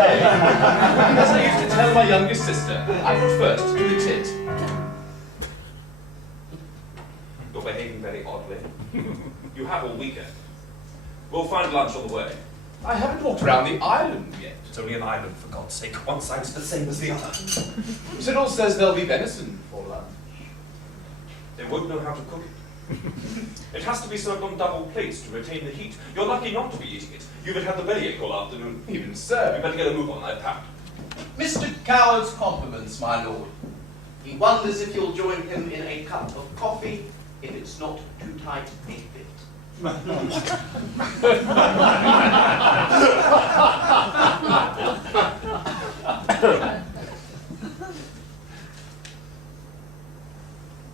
As I used to tell my youngest sister, I would first do the tit. You're behaving very oddly. You have all weekend. We'll find lunch on the way. I haven't walked around the island yet. It's only an island, for God's sake. One side's the same as the other. Cyril says there'll be venison for lunch. They won't know how to cook it. It has to be served on double plates to retain the heat. You're lucky not to be eating it. You've had the bellyache all afternoon. Even so. You better get a move on, I've packed. Mr. Coward's compliments, my lord. He wonders if you'll join him in a cup of coffee if it's not too tight a fit.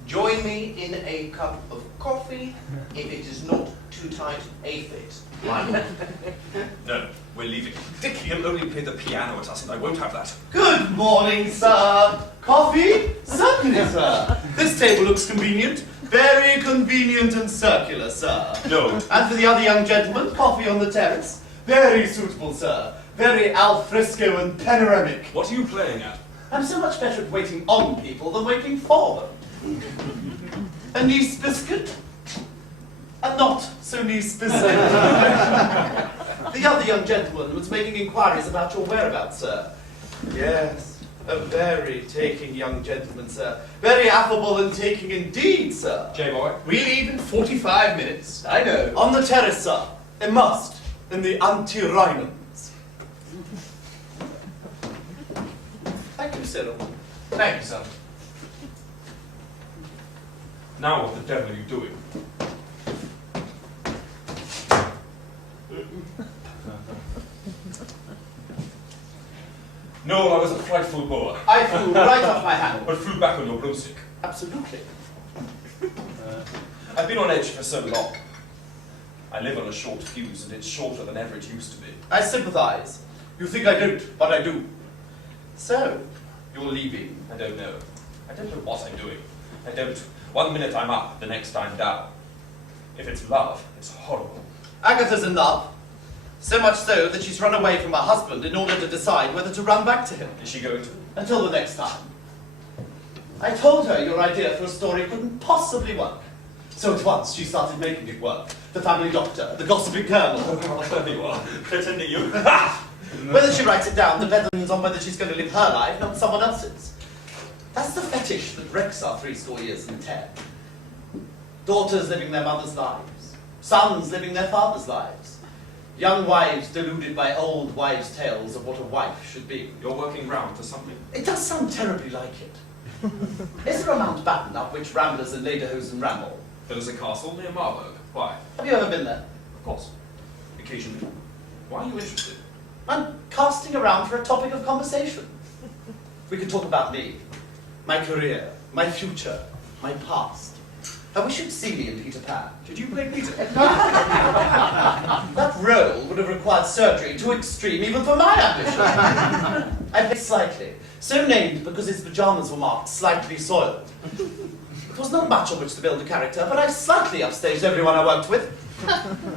Join me in a cup of coffee if it is not too tight a fit. My lord. No, we're leaving. Dickie will only play the piano at us, and I won't have that. Good morning, sir. Coffee? Certainly, sir. This table looks convenient. Very convenient and circular, sir. No. And for the other young gentleman, coffee on the terrace. Very suitable, sir. Very al fresco and panoramic. What are you playing at? I'm so much better at waiting on people than waiting for them. A nice biscuit? A not so nice biscuit. The other young gentleman was making inquiries about your whereabouts, sir. Yes. A very taking young gentleman, sir. Very affable and taking indeed, sir. J-boy, we leave in 45 minutes. I know. On the terrace, sir. It must. In the anti-Rhinans. Thank you, Cyril. Thank you, son. Now what the devil are you doing? No, I was a frightful boa. I flew right off my handle. But flew back on your broomstick. Absolutely. I've been on edge for so long. I live on a short fuse, and it's shorter than ever it used to be. I sympathize. You think I don't, but I do. So, you're leaving? I don't know. I don't know what I'm doing. I don't. One minute I'm up, the next I'm down. If it's love, it's horrible. Agatha's in love. So much so that she's run away from her husband in order to decide whether to run back to him. Is she going to? Until the next time. I told her your idea for a story couldn't possibly work. So at once she started making it work. The family doctor, the gossiping colonel. There you are, pretending you. Whether she writes it down depends on whether she's going to live her life, not someone else's. That's the fetish that wrecks our 70 years and 10. Daughters living their mother's lives. Sons living their father's lives. Young wives deluded by old wives' tales of what a wife should be. You're working round for something. It does sound terribly like it. Is there a Mountbatten up which ramblers and lederhosen ramble? There's a castle near Marburg. Why? Have you ever been there? Of course. Occasionally. Why are you interested? I'm casting around for a topic of conversation. We could talk about me, my career, my future, my past. I wish you'd see me in Peter Pan. Did you play Peter? That role would have required surgery too extreme even for my ambition. I played Slightly, so named because his pajamas were marked slightly soiled. It was not much on which to build a character, but I slightly upstaged everyone I worked with.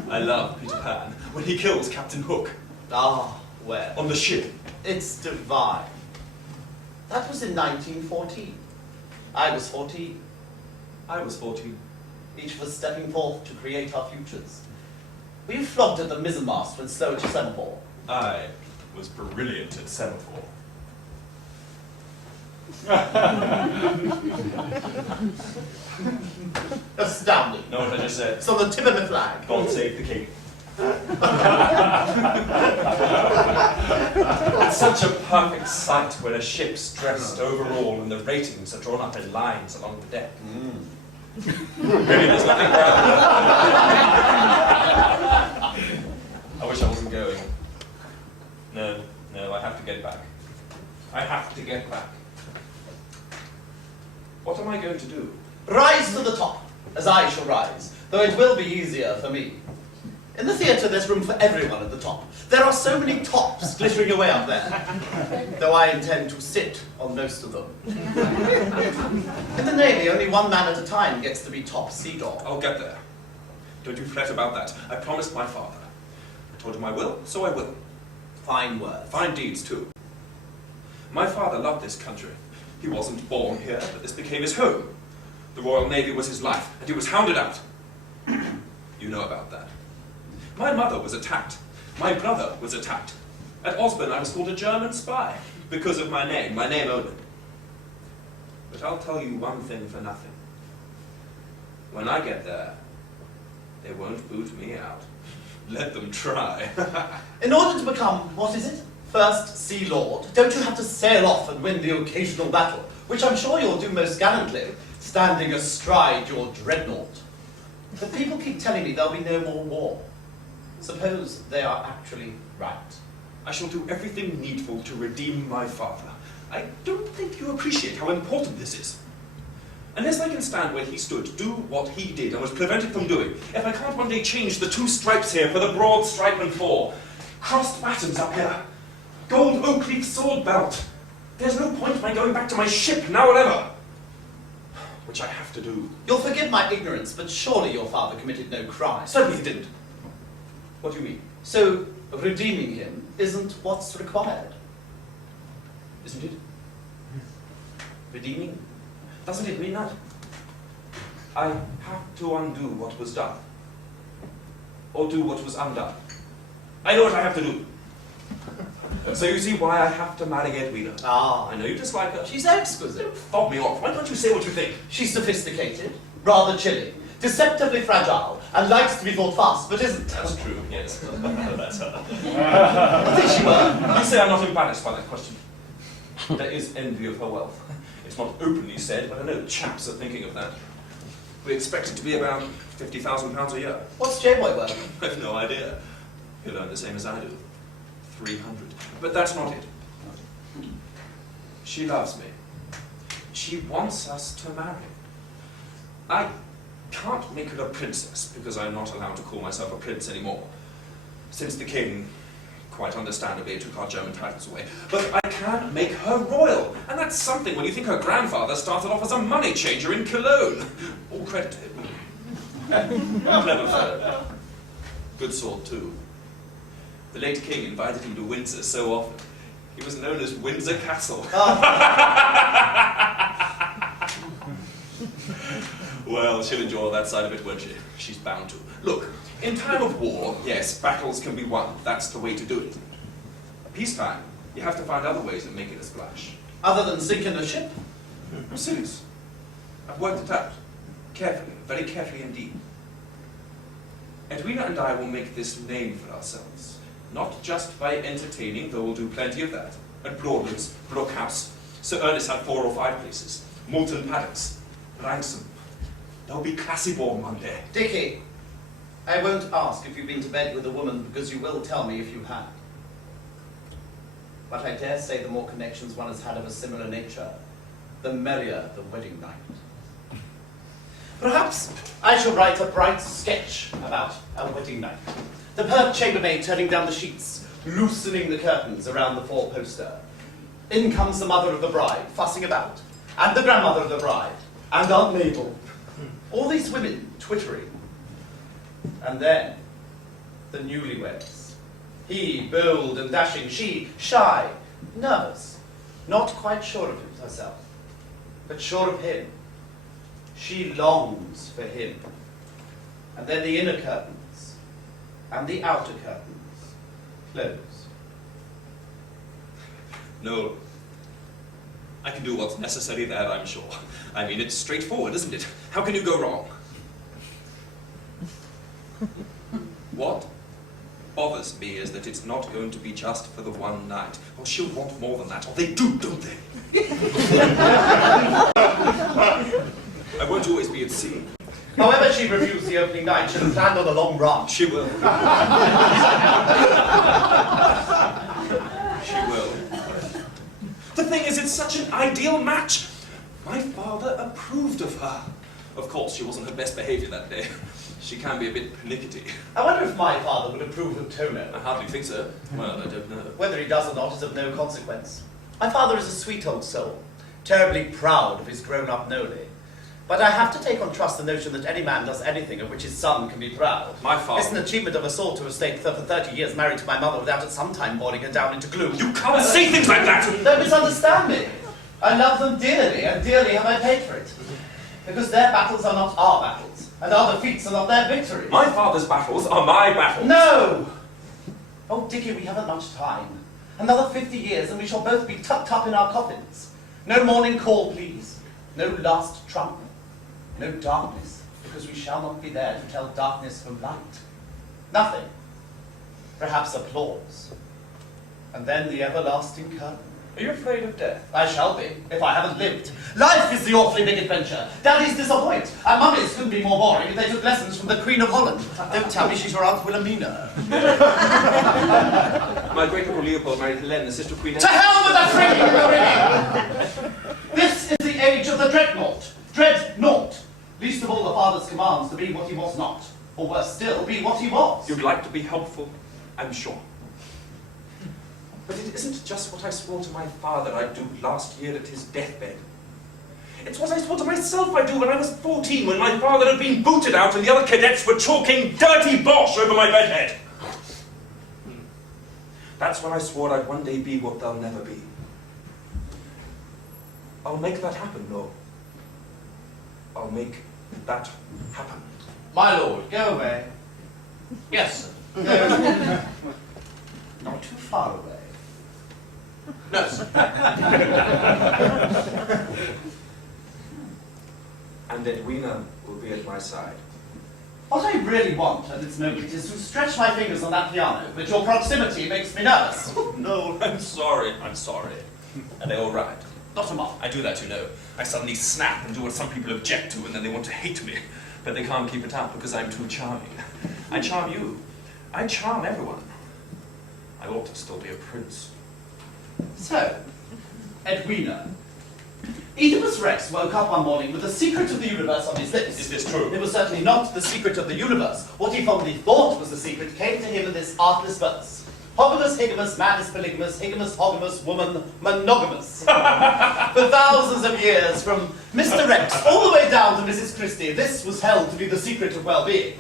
I love Peter Pan when he kills Captain Hook. Ah, where? On the ship. It's divine. That was in 1914. I was 14. I was 14. Each of us stepping forth to create our futures. Were you flogged at the mizzenmast when slow at your semaphore? I was brilliant at semaphore. Astounding. Know what I just said? It's on the tip of my flag. God save the king. It's such a perfect sight when a ship's dressed overall and the ratings are drawn up in lines along the deck. Really, there's nothing around. I wish I wasn't going. No, I have to get back. I have to get back. What am I going to do? Rise to the top, as I shall rise, though it will be easier for me. In the theatre, there's room for everyone at the top. There are so many tops glittering away up there, though I intend to sit on most of them. In the Navy, only one man at a time gets to be top sea dog. I'll get there. Don't you fret about that. I promised my father. I told him I will, so I will. Fine words. Fine deeds, too. My father loved this country. He wasn't born here, but this became his home. The Royal Navy was his life, and he was hounded out. You know about that. My mother was attacked. My brother was attacked. At Osborne, I was called a German spy because of my name only. But I'll tell you one thing for nothing. When I get there, they won't boot me out. Let them try. In order to become, what is it? First Sea Lord, don't you have to sail off and win the occasional battle, which I'm sure you'll do most gallantly, standing astride your dreadnought. But people keep telling me there'll be no more war. Suppose they are actually right. I shall do everything needful to redeem my father. I don't think you appreciate how important this is. Unless I can stand where he stood, do what he did and was prevented from doing, if I can't one day change the 2 stripes here for the broad stripe and 4, crossed buttons up here, gold oak leaf sword belt, there's no point in my going back to my ship now or ever. Which I have to do. You'll forgive my ignorance, but surely your father committed no crime. Certainly he didn't. What do you mean? So, redeeming him isn't what's required. Isn't it? Redeeming? Doesn't it mean that? I have to undo what was done. Or do what was undone. I know what I have to do. So you see why I have to marry Edwina. Ah, I know you dislike her. she's exquisite. Don't fob me off. Why don't you say what you think? She's sophisticated, rather chilling, deceptively fragile, and likes to be thought fast, but isn't. That's true, yes. That's her. I think she were. You say I'm not embarrassed by that question. There is envy of her wealth. It's not openly said, but I know chaps are thinking of that. We expect it to be about £50,000 a year. What's J-Boy worth? I have no idea. He'll earn the same as I do. 300. But that's not it. She loves me. She wants us to marry. I can't make her a princess because I'm not allowed to call myself a prince anymore. Since the king, quite understandably, took our German titles away. But I can make her royal. And that's something when you think her grandfather started off as a money changer in Cologne. All credit to him. Clever fellow. Good sword, too. The late king invited him to Windsor so often. He was known as Windsor Castle. Well, she'll enjoy that side of it, won't she? She's bound to. Look, in time of war, yes, battles can be won. That's the way to do it. Peacetime, you have to find other ways of making a splash. Other than sinking a ship? I'm serious. I've worked it out. Carefully, very carefully indeed. Edwina and I will make this name for ourselves. Not just by entertaining, though we'll do plenty of that. At Broadlands, Brook House, Sir Ernest had 4 or 5 places. Moulton Paddocks, Ransom. There'll be classy born one day. Dickie, I won't ask if you've been to bed with a woman, because you will tell me if you have. But I dare say the more connections one has had of a similar nature, the merrier the wedding night. Perhaps I shall write a bright sketch about a wedding night. The pert chambermaid turning down the sheets, loosening the curtains around the 4-poster. In comes the mother of the bride, fussing about, and the grandmother of the bride, and Aunt Mabel. All these women twittering. And then, the newlyweds. He bold and dashing, she shy, nervous, not quite sure of herself, but sure of him. She longs for him. And then the inner curtains and the outer curtains close. No. I can do what's necessary there, I'm sure. I mean, it's straightforward, isn't it? How can you go wrong? What bothers me is that it's not going to be just for the one night. Well, she'll want more than that, or they do, don't they? I won't always be at sea. However she reviews the opening night, she'll plan on a long run. She will. She will. The thing is, it's such an ideal match. My father approved of her. Of course, she wasn't her best behavior that day. She can be a bit pernickety. I wonder if my father would approve of Tono. I hardly think so. Well, I don't know. Whether he does or not is of no consequence. My father is a sweet old soul, terribly proud of his grown-up Noli. But I have to take on trust the notion that any man does anything of which his son can be proud. My father... It's an achievement of a sort to have stayed for 30 years married to my mother without at some time boiling her down into gloom. You can't say things like that! Don't misunderstand me. I love them dearly, and dearly have I paid for it. Because their battles are not our battles, and our defeats are not their victories. My father's battles are my battles. No! Oh, Dickie, we haven't much time. Another 50 years, and we shall both be tucked up in our coffins. No morning call, please. No last trump. No darkness, because we shall not be there to tell darkness from light. Nothing. Perhaps applause. And then the everlasting curtain. Are you afraid of death? I shall be, if I haven't lived. Life is the awfully big adventure. Daddies disappoint, and mummies couldn't be more boring if they took lessons from the Queen of Holland. Don't tell me she's your Aunt Wilhelmina. My great uncle Leopold married Helene, the sister of Queen Anne. To hell with the freaking and the ringing! This is the age of the dreadnought. Dreadnought. Least of all the father's commands to be what he was not, or worse still, be what he was. You'd like to be helpful, I'm sure. But it isn't just what I swore to my father I'd do last year at his deathbed. It's what I swore to myself I'd do when I was 14, when my father had been booted out and the other cadets were chalking dirty bosh over my bedhead. That's when I swore I'd one day be what they'll never be. I'll make that happen, Noel. I'll make that happen. My lord, go away. Yes, sir. Go. Not too far away. No, sir. And Edwina will be at my side. What I really want at this moment is to stretch my fingers on that piano, but your proximity makes me nervous. No, I'm sorry. I'm sorry. Are they all right? Not a mark. I do that, you know. I suddenly snap and do what some people object to, and then they want to hate me. But they can't keep it up because I'm too charming. I charm you. I charm everyone. I ought to still be a prince. So, Edwina. Oedipus Rex woke up one morning with the secret of the universe on his lips. Is this true? It was certainly not the secret of the universe. What he fondly thought was the secret came to him in this artless verse. Hogamus, higamus, manus, polygamous, higamus, hogamus, woman, monogamous. For thousands of years, from Mr. Rex all the way down to Mrs. Christie, this was held to be the secret of well-being.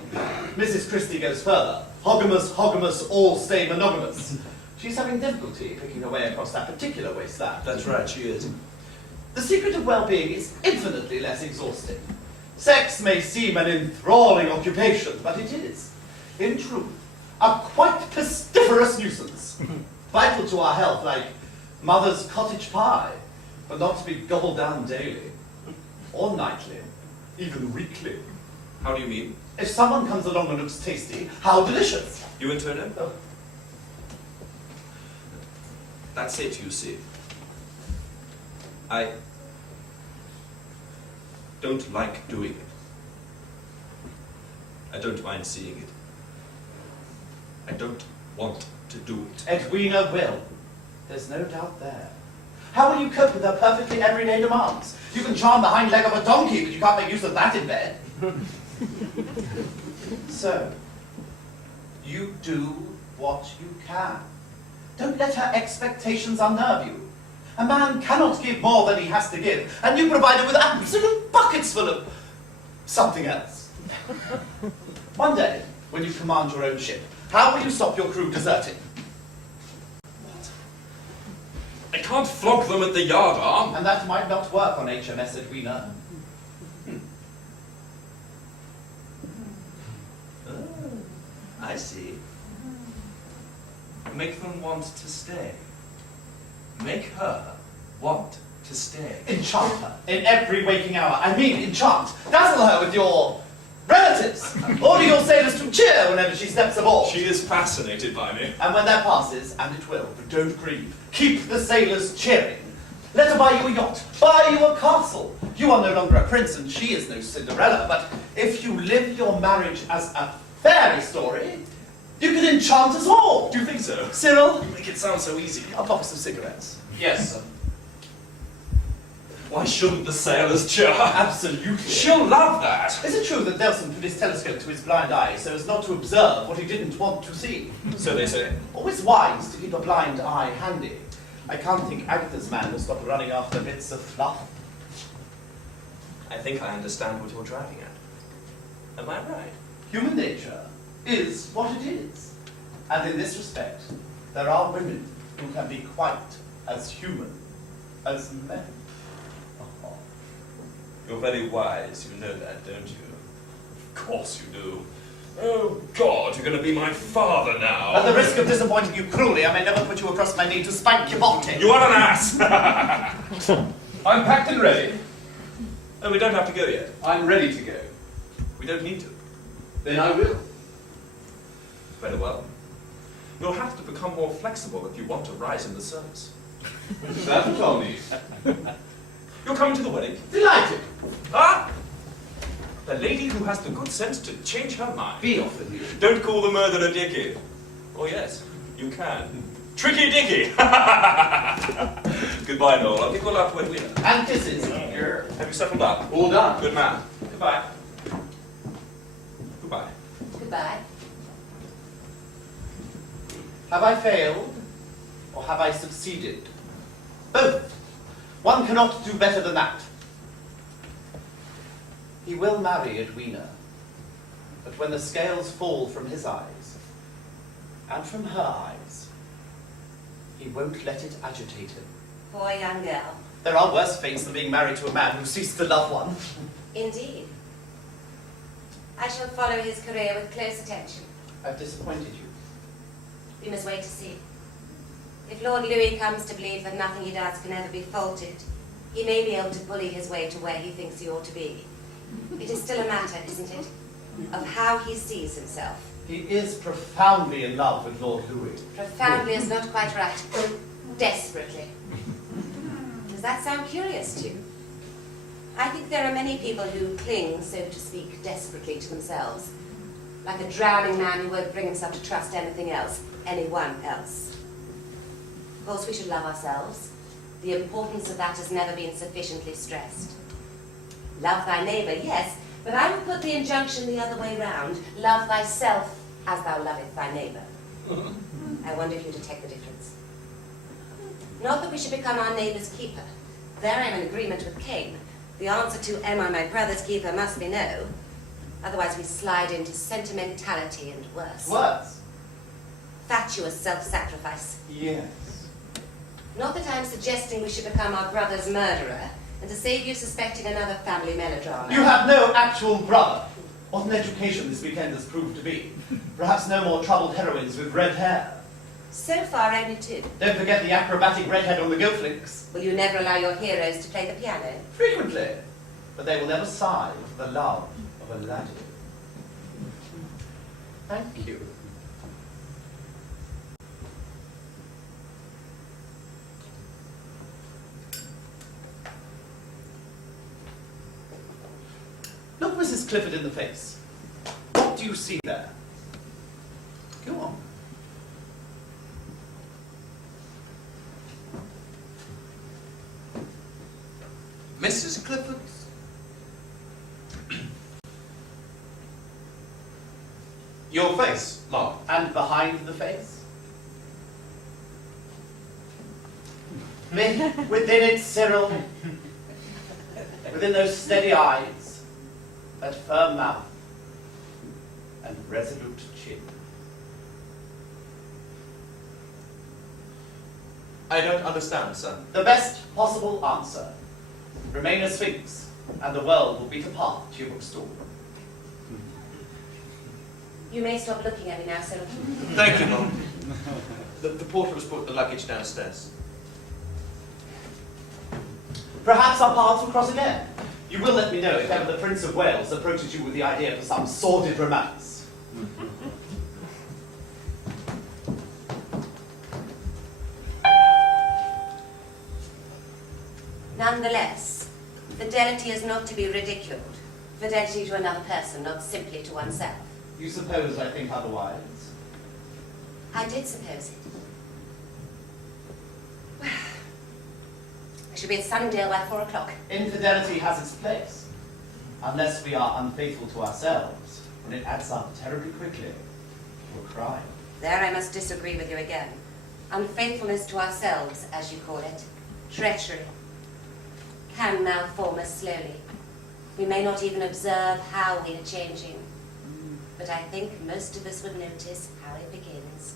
Mrs. Christie goes further. Hogamus, hogamus, all stay monogamous. She's having difficulty picking her way across that particular wasteland. That's right, she is. The secret of well-being is infinitely less exhausting. Sex may seem an enthralling occupation, but it is, in truth, a quite pestiferous nuisance. Vital to our health, like mother's cottage pie, but not to be gobbled down daily, or nightly, even weekly. How do you mean? If someone comes along and looks tasty, how delicious! You and Turner? Oh. That's it, you see. I don't like doing it. I don't mind seeing it. I don't want to do it. Edwina will. There's no doubt there. How will you cope with her perfectly everyday demands? You can charm the hind leg of a donkey, but you can't make use of that in bed. So, you do what you can. Don't let her expectations unnerve you. A man cannot give more than he has to give, and you provide her with absolute buckets full of something else. One day, when you command your own ship, how will you stop your crew deserting? What? I can't flog them at the yardarm. And that might not work on HMS Edwina. Oh, I see. Make them want to stay. Make her want to stay. Enchant her in every waking hour. I mean, enchant. Dazzle her with your relatives. Order your sailors to cheer whenever she steps aboard. She is fascinated by me. And when that passes, and it will, but don't grieve, keep the sailors cheering. Let her buy you a yacht, buy you a castle. You are no longer a prince, and she is no Cinderella, but if you live your marriage as a fairy story, you can enchant us all. Do you think so? Cyril? You make it sound so easy. I'll pop us some cigarettes. Yes, sir. Why shouldn't the sailors cheer her? Absolutely. She'll love that. Is it true that Nelson put his telescope to his blind eye so as not to observe what he didn't want to see? So they say. Always wise to keep a blind eye handy. I can't think Agatha's man will stop running after bits of fluff. I think I understand what you're driving at. Am I right? Human nature is what it is. And in this respect, there are women who can be quite as human as men. You're very wise, you know that, don't you? Of course you do. Oh, God, you're going to be my father now. At the risk of disappointing you cruelly, I may never put you across my knee to spank your body. You are an ass! I'm packed and ready. Oh, we don't have to go yet. I'm ready to go. We don't need to. Then I will. Very well. You'll have to become more flexible if you want to rise in the service. That's all need. You're coming to the wedding? Delighted. Ah! The lady who has the good sense to change her mind. Be off with you. Don't call the murderer Dickie. Oh yes, you can. Tricky Dickie! Goodbye, Noel. I'll give you a laugh when we know. And kisses. Have you settled up? All done. Good man. Goodbye. Goodbye. Goodbye. Have I failed, or have I succeeded? Both. One cannot do better than that. He will marry Edwina, but when the scales fall from his eyes, and from her eyes, he won't let it agitate him. Poor young girl. There are worse fates than being married to a man who ceased to love one. Indeed. I shall follow his career with close attention. I've disappointed you. We must wait to see. If Lord Louis comes to believe that nothing he does can ever be faulted, he may be able to bully his way to where he thinks he ought to be. It is still a matter, isn't it, of how he sees himself. He is profoundly in love with Lord Louis. Profoundly is not quite right. Desperately. Does that sound curious to you? I think there are many people who cling, so to speak, desperately to themselves. Like a drowning man who won't bring himself to trust anything else, anyone else. Of course, we should love ourselves. The importance of that has never been sufficiently stressed. Love thy neighbour, yes, but I would put the injunction the other way round. Love thyself as thou lovest thy neighbour. I wonder if you detect the difference. Not that we should become our neighbour's keeper. There I am in agreement with Cain. The answer to am I my brother's keeper must be no. Otherwise we slide into sentimentality and worse. Worse? Fatuous self-sacrifice. Yes. Not that I'm suggesting we should become our brother's murderer, and to save you suspecting another family melodrama. You have no actual brother. What an education this weekend has proved to be. Perhaps no more troubled heroines with red hair. So far, only two. Don't forget the acrobatic redhead on the Go Flicks. Will you never allow your heroes to play the piano? Frequently. But they will never sigh for the love of a laddie. Thank you. Look Mrs. Clifford in the face. What do you see there? Go on. Mrs. Clifford? Your face, Mark. And behind the face? Within it, Cyril. Within those steady eyes, that firm mouth, and resolute chin. I don't understand, sir. The best possible answer. Remain a sphinx, and the world will beat apart to your bookstall. You may stop looking at me now, Cyril. Thank you, Mum. The porter has put the luggage downstairs. Perhaps our paths will cross again. You will let me know if ever the Prince of Wales approaches you with the idea for some sordid romance. Nonetheless, fidelity is not to be ridiculed. Fidelity to another person, not simply to oneself. You suppose I think otherwise? I did suppose it. Well, I shall be at Sunningdale by 4 o'clock. Infidelity has its place, unless we are unfaithful to ourselves, and it adds up terribly quickly to a crime. There I must disagree with you again. Unfaithfulness to ourselves, as you call it, treachery, can malform us slowly. We may not even observe how we are changing, but I think most of us would notice how it begins.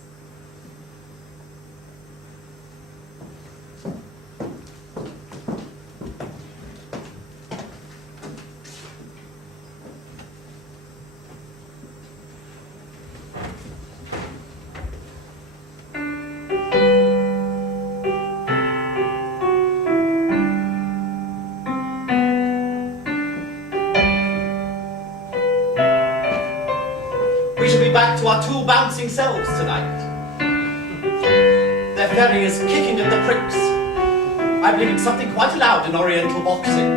We shall be back to our two bouncing selves tonight. Their ferry is kicking at the pricks. I believe it's something quite loud in Oriental boxing.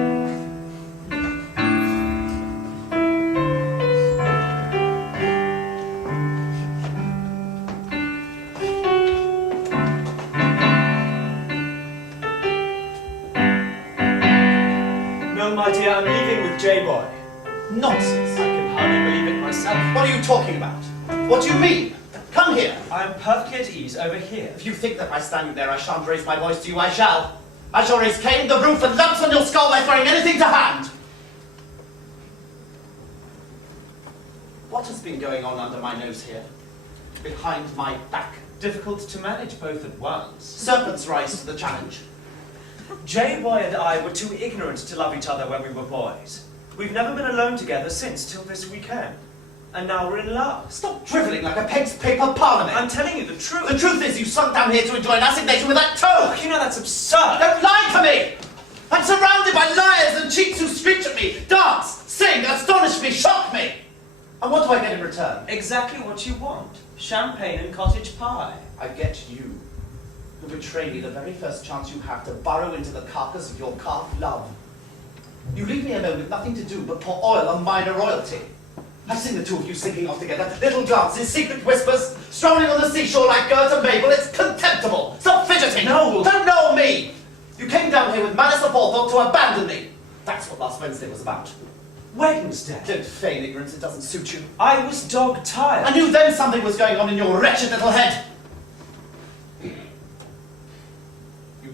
No, my dear, I'm leaving with J-Boy. Nonsense. I can hardly believe it myself. What are you talking about? What do you mean? Come here. I am perfectly at ease over here. If you think that by standing there I shan't raise my voice to you, I shall. I shall raise Cain, the roof, and lumps on your skull by throwing anything to hand. What has been going on under my nose here? Behind my back? Difficult to manage both at once. Serpents rise to the challenge. J-Boy and I were too ignorant to love each other when we were boys. We've never been alone together since till this weekend. And now we're in love. Stop drivelling like a Peg's paper parliament. I'm telling you the truth. The truth is you sunk down here to enjoy an assignation with that toad. You know that's absurd. Don't lie to me! I'm surrounded by liars and cheats who screech at me, dance, sing, astonish me, shock me. And what do I get in return? Exactly what you want. Champagne and cottage pie. I get you, who betray me the very first chance you have to burrow into the carcass of your calf love. You leave me alone with nothing to do but pour oil on minor royalty. I've seen the two of you slinking off together, little glances, secret whispers, strolling on the seashore like Gert and Mabel. It's contemptible. Stop fidgeting. No. Don't know me. You came down here with malice aforethought to abandon me. That's what last Wednesday was about. Wednesday. Don't feign ignorance, it doesn't suit you. I was dog-tired. I knew then something was going on in your wretched little head. You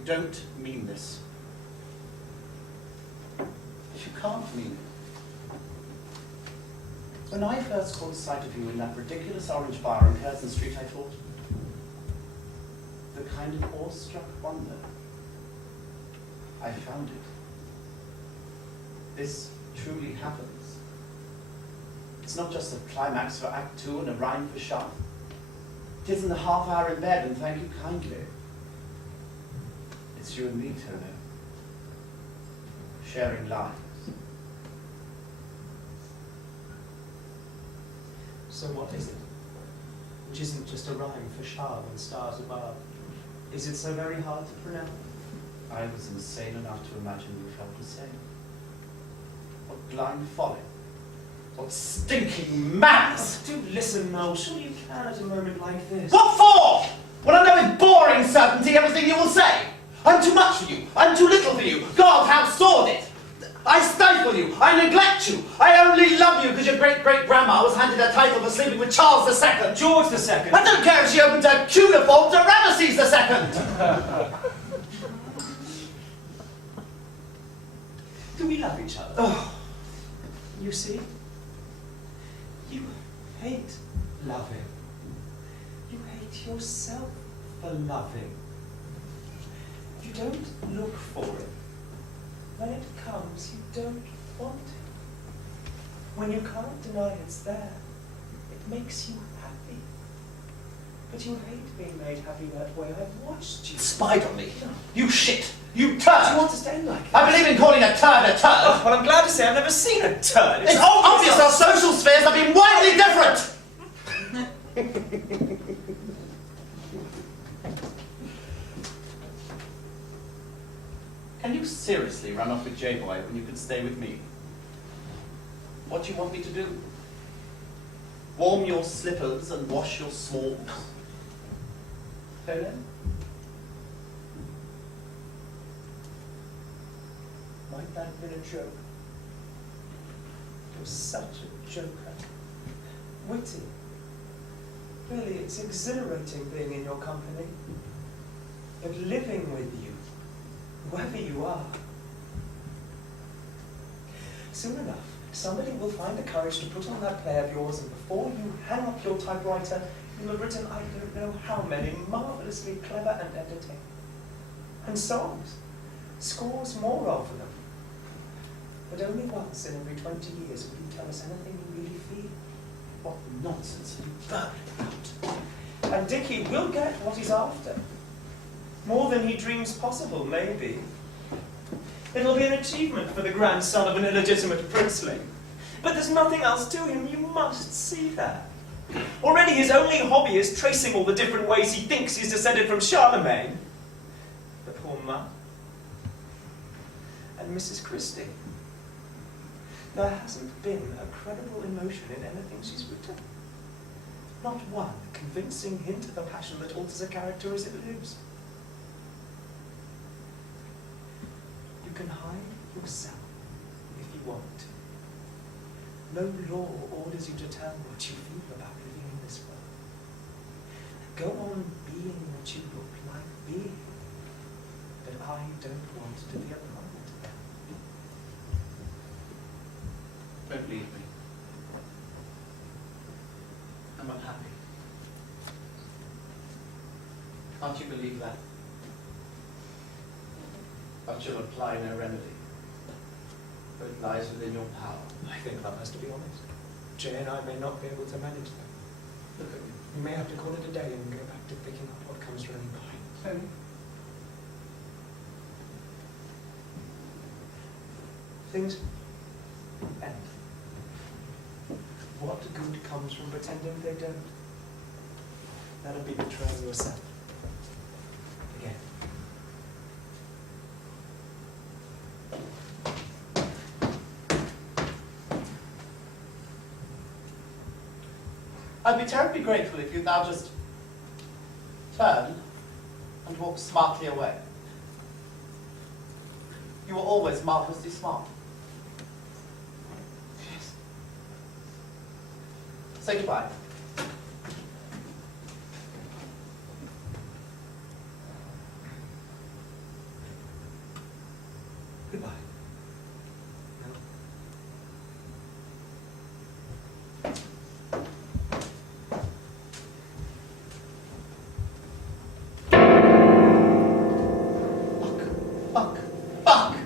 don't mean this. You can't mean it. When I first caught sight of you in that ridiculous orange bar on Curzon Street, I thought, the kind of awestruck wonder. I found it. This truly happens. It's not just a climax for Act 2 and a rhyme for Shaft. It isn't a half hour in bed and thank you kindly. It's you and me, Tony. Sharing lives. So what is it? Which isn't just a rhyme for Shah and stars above. Is it so very hard to pronounce? I was insane enough to imagine you felt the same. What blind folly. What stinking madness! Do listen, Noel. Surely you can at a moment like this. What for? When I know with boring certainty everything you will say. I'm too much for you. I'm too little for you. God, how sordid! I stifle you. I neglect you. I only love you because your great-great-grandma was handed a title for sleeping with Charles II. George II. I don't care if she opened her cuneiform to Ramesses II. Do we love each other? Oh. You see? You hate loving. You hate yourself for loving. You don't look for it. When it comes, you don't want it. When you can't deny it's there, it makes you happy. But you hate being made happy that way. I've watched you. Spied on me. You shit. You turd. Do you want to stay like that? I believe in calling a turd a turd. Oh, well, I'm glad to say I've never seen a turd. It's obvious our social spheres have been widely different. Can you seriously run off with J-Boy when you could stay with me? What do you want me to do? Warm your slippers and wash your smalls? Helen? Might that have been a joke? You're such a joker. Witty. Really, it's exhilarating being in your company. But living with you, whoever you are. Soon enough, somebody will find the courage to put on that play of yours, and before you hang up your typewriter, you'll have written I don't know how many marvellously clever and entertaining. And songs. Scores more of them. But only once in every 20 years will you tell us anything you really feel. What nonsense have you burnt out? And Dickie will get what he's after. More than he dreams possible, maybe. It'll be an achievement for the grandson of an illegitimate princeling. But there's nothing else to him, you must see that. Already his only hobby is tracing all the different ways he thinks he's descended from Charlemagne. The poor man. And Mrs. Christie. There hasn't been a credible emotion in anything she's written. Not one convincing hint of a passion that alters a character as it lives. You can hide yourself if you want to. No law orders you to tell what you feel about living in this world. Go on being what you look like being. But I don't want to be a part of that. Don't leave me. I'm unhappy. Can't you believe that? But you'll apply no remedy. For it lies within your power. I think that has to be honest. Jay and I may not be able to manage them. Look at me. We may have to call it a day and go back to picking up what comes running behind. Tony. Things end. What good comes from pretending they don't? That'll be betraying yourself. Again. I'd be terribly grateful if you'd now just turn and walk smartly away. You were always marvelously smart. Yes. Say goodbye. Goodbye. No. Fuck. Fuck.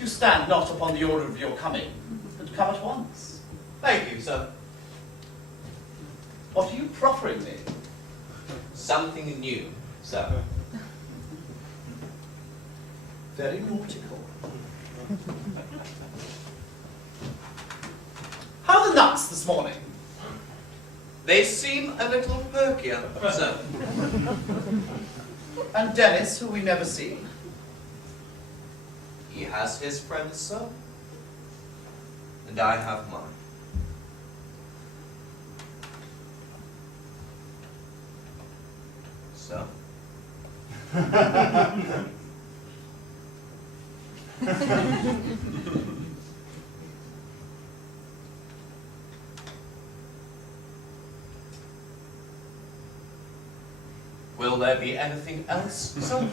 You stand not upon the order of your coming, but come at once. Thank you, sir. What are you proffering me? Something new, sir. Very nautical. How are the nuts this morning? They seem a little perkier, sir. And Dennis, who we never see? He has his friends, sir. And I have mine. So? Will there be anything else, sir?